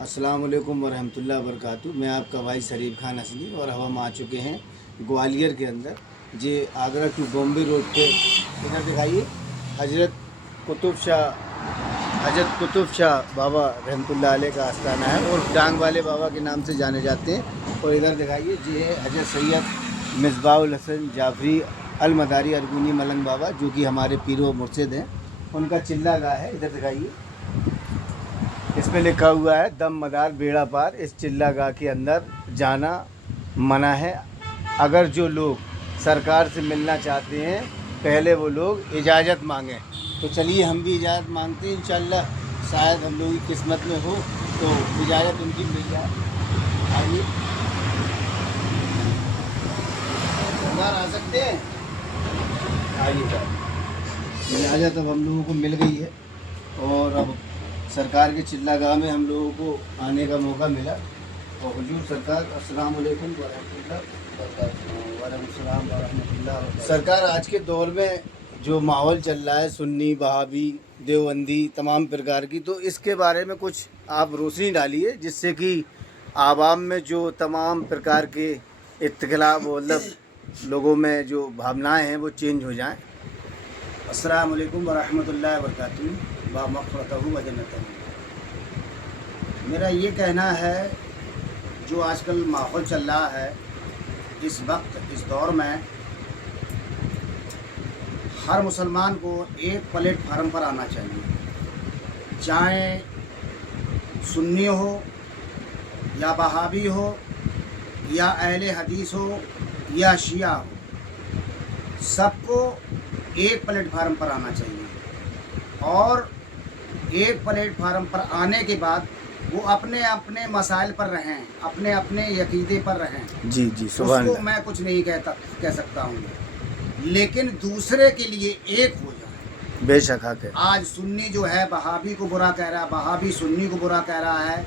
अस्सलाम वालेकुम वरहमतुल्लाहि वबरकातुहू। मैं आपका भाई शरीफ खान असली और अब हम आ चुके हैं ग्वालियर के अंदर। ये आगरा टू बॉम्बे रोड पे इधर दिखाइए हजरत कुतुब शाह बाबा रहमतुल्लाह अलैह का आस्थाना है और डांग वाले बाबा के नाम से जाने जाते हैं। और इधर दिखाइए ये है हजरत सैयद मिसबाहुल हसन जाफरी अल मदारी अरगुनी मलंग बाबा, जो कि हमारे पीरो मुर्शिद हैं। उनका चिल्ला गाह है। इधर दिखाइए, इसमें लिखा हुआ है दम मदार बेड़ा पार। इस चिल्ला गाह के अंदर जाना मना है। अगर जो लोग सरकार से मिलना चाहते हैं पहले वो लोग इजाज़त मांगें। तो चलिए हम भी इजाज़त मांगते हैं, इंशाअल्लाह शायद हम लोग की किस्मत में हो तो इजाज़त उनकी मिल जाए। आइए सरदार आ सकते हैं, आइए सर। इजाज़त अब हम लोगों को मिल गई है और अब सरकार के चिल्ला गाह में हम लोगों को आने का मौका मिला। और हुजूर सरकार अस्सलाम वालेकुम वरहमतुल्लाह वबरकातुहू। सरकार, आज के दौर में जो माहौल चल रहा है सुन्नी बहावी देवबंदी तमाम प्रकार की, तो इसके बारे में कुछ आप रोशनी डालिए जिससे कि आवाम में जो तमाम प्रकार के इख्तिलाफ मतलब लोगों में जो भावनाएं हैं वो चेंज हो जाएं। अस्सलाम वालेकुम वरहमतुल्लाहि वबरकातुहू बा मग़फ़िरतहू व जन्नतहू। मेरा ये कहना है, जो आजकल माहौल चल रहा है इस वक्त इस दौर में, हर मुसलमान को एक प्लेटफार्म पर आना चाहिए। चाहे सुन्नी हो या बहावी हो या अहले हदीस हो या शिया हो, सबको एक प्लेटफार्म पर आना चाहिए। और एक प्लेटफार्म पर आने के बाद वो अपने अपने मसाइल पर रहें, अपने अपने यकीदे पर रहें। जी जी, सुभान उसको अल्लाह। मैं कुछ नहीं कह सकता हूँ, लेकिन दूसरे के लिए एक हो जाए। बेशक हक है। आज सुन्नी जो है बहावी को बुरा कह रहा है, बहावी सुन्नी को बुरा कह रहा है,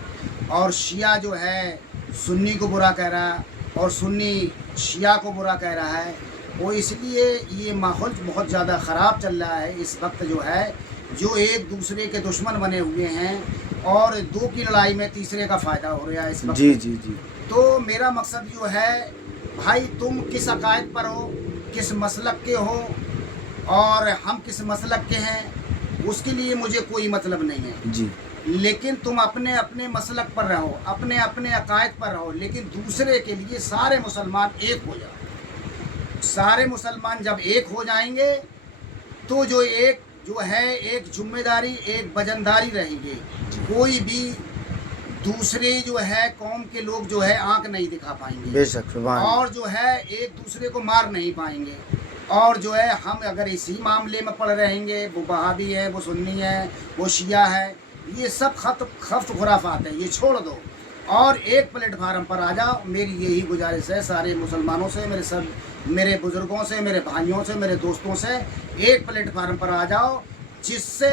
और शिया जो है सुन्नी को बुरा कह रहा है, और सुन्नी शिया को बुरा कह रहा है। वो इसलिए ये माहौल बहुत ज़्यादा ख़राब चल रहा है इस वक्त, जो है जो एक दूसरे के दुश्मन बने हुए हैं और दो की लड़ाई में तीसरे का फ़ायदा हो रहा है इस वक्त। जी जी जी। तो मेरा मकसद जो है, भाई तुम किस अकायद पर हो, किस मसलक के हो और हम किस मसलक के हैं, उसके लिए मुझे कोई मतलब नहीं है। जी लेकिन तुम अपने अपने मसलक पर रहो, अपने अपने अकायद पर रहो, लेकिन दूसरे के लिए सारे मुसलमान एक हो जाओ। सारे मुसलमान जब एक हो जाएंगे तो जो है एक जिम्मेदारी, एक वजनदारी रहेंगे। कोई भी दूसरे जो है कौम के लोग जो है आंख नहीं दिखा पाएंगे, बेशक सुभान अल्लाह। और जो है एक दूसरे को मार नहीं पाएंगे। और जो है हम अगर इसी मामले में पड़ रहेंगे, वो बहावी है, वो सुन्नी है, वो शिया है, ये सब खफ्त खुराफात है, ये छोड़ दो और एक प्लेटफार्म पर आ जाओ। मेरी यही गुजारिश है सारे मुसलमानों से, मेरे बुज़ुर्गों से, मेरे भाइयों से, मेरे दोस्तों से, एक प्लेटफार्म पर आ जाओ, जिससे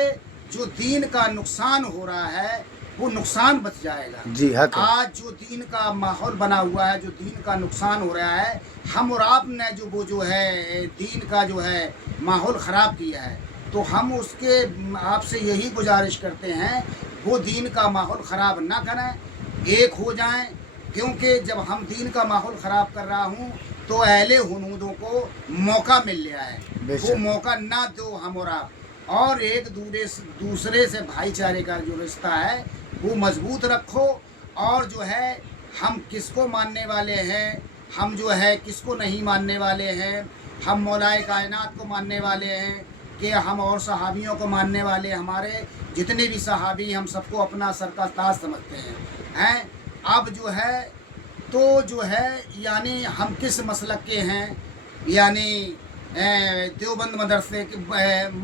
जो दीन का नुकसान हो रहा है वो नुकसान बच जाएगा। जी हक है। आज जो दीन का माहौल बना हुआ है, जो दीन का नुकसान हो रहा है, हम और आपने जो है दीन का जो है माहौल ख़राब किया है, तो हम उसके आपसे यही गुजारिश करते हैं वो दीन का माहौल ख़राब ना करें, एक हो जाएं। क्योंकि जब हम दीन का माहौल ख़राब कर रहा हूँ तो अहले हुनूदों को मौका मिल गया है, वो मौका ना दो हम और आप। और एक दूसरे से भाईचारे का जो रिश्ता है वो मजबूत रखो। और जो है हम किसको मानने वाले हैं, हम जो है किसको नहीं मानने वाले हैं, हम मौलाए कायनात को मानने वाले हैं कि हम और सहाबियों को मानने वाले, हमारे जितने भी सहाबी हम सबको अपना सर का ताज समझते हैं। अब जो है तो जो है यानी हम किस मसलक के हैं, यानी देवबंद मदरसे के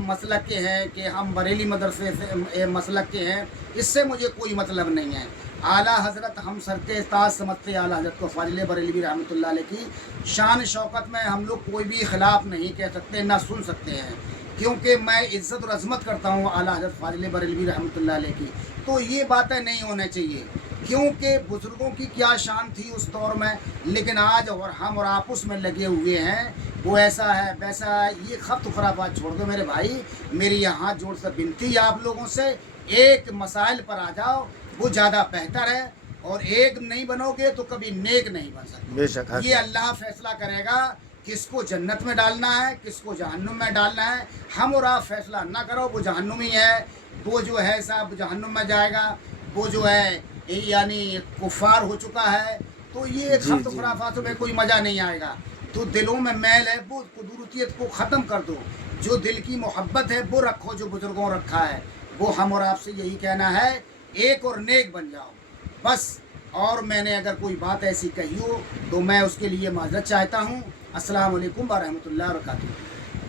मसलक के हैं कि हम बरेली मदरसे से मसलक के हैं, इससे मुझे कोई मतलब नहीं है। आला हज़रत हम सर के ताज समझते हैं, आला हज़रत को फाजिल बरेलवी रहमतुल्लाह अलैह की शान शौकत में हम लोग कोई भी ख़िलाफ़ नहीं कह सकते, ना सुन सकते हैं, क्योंकि मैं इज़्ज़त और अज़मत करता हूँ आला हज़रत फाजिल बरेलवी रहमतुल्लाह अलैह की। तो ये बातें नहीं होनी चाहिए, क्योंकि बुज़ुर्गों की क्या शान थी उस दौर में, लेकिन आज और हम और आपस में लगे हुए हैं वो ऐसा है वैसा है। ये खफ्त खुराफात छोड़ दो मेरे भाई। मेरी यहाँ जोड़ से विनती है आप लोगों से, एक मसाइल पर आ जाओ, वो ज़्यादा बेहतर है। और एक नहीं बनोगे तो कभी नेक नहीं बन सकते। बेशक हक ये है। अल्लाह फैसला करेगा किसको जन्नत में डालना है, किसको जहन्नुम में डालना है। हम और आप फैसला ना करो, वो जहन्नुमी है, वो जो है साहब जहन्नुम में जाएगा, वो जो है यानी कुफार हो चुका है। तो ये जी, खफ्त जी। खुराफातों में कोई मज़ा नहीं आएगा। तो दिलों में मैल है वो कुदरतियत को ख़त्म कर दो, जो दिल की मोहब्बत है वो रखो, जो बुज़ुर्गों रखा है वो। हम और आपसे यही कहना है, एक और नेक बन जाओ बस। और मैंने अगर कोई बात ऐसी कही हो तो मैं उसके लिए माज़रत चाहता हूँ। अस्सलाम वालेकुम व रहमतुल्लाहि व बरकातुहू।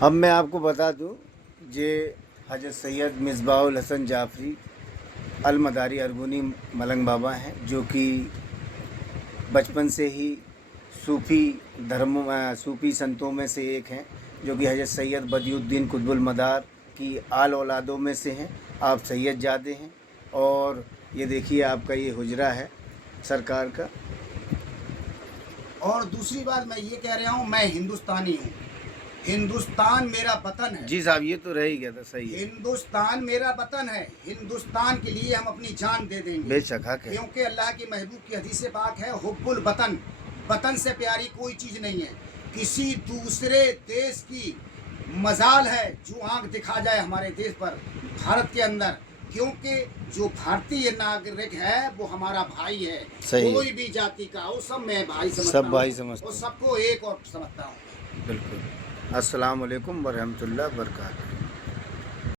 अब मैं आपको बता दूं, ये हज़रत सैयद मिसबाहुल हसन जाफरी अल मदारी अरगुनी मलंग बाबा हैं, जो कि बचपन से ही सूफ़ी संतों में से एक हैं, जो कि हज़रत सैयद बदियुद्दीन कुतुबुल मदार की आल औलादों में से हैं। आप सैयद जादे हैं। और ये देखिए आपका ये हुजरा है सरकार का। और दूसरी बात मैं ये कह रहा हूँ, मैं हिंदुस्तानी हूँ, हिंदुस्तान मेरा वतन है। जी साहब, ये तो रह ही गया था, सही है। हिंदुस्तान मेरा वतन है, हिंदुस्तान के लिए हम अपनी जान दे देंगे। बेशक हक है। क्योंकि अल्लाह के महबूब की हदीस पाक है, हुब्बुल वतन, वतन से प्यारी कोई चीज़ नहीं है। किसी दूसरे देश की मजाल है जो आंख दिखा जाए हमारे देश पर, भारत के अंदर। क्योंकि जो भारतीय नागरिक है वो हमारा भाई है, सही। कोई भी जाति का हो, सब मैं भाई समझता सब हूँ भाई समझता और हूँ। सबको एक और समझता हूँ। बिल्कुल। अस्सलाम वालेकुम व रहमतुल्लाहि व बरकातहू।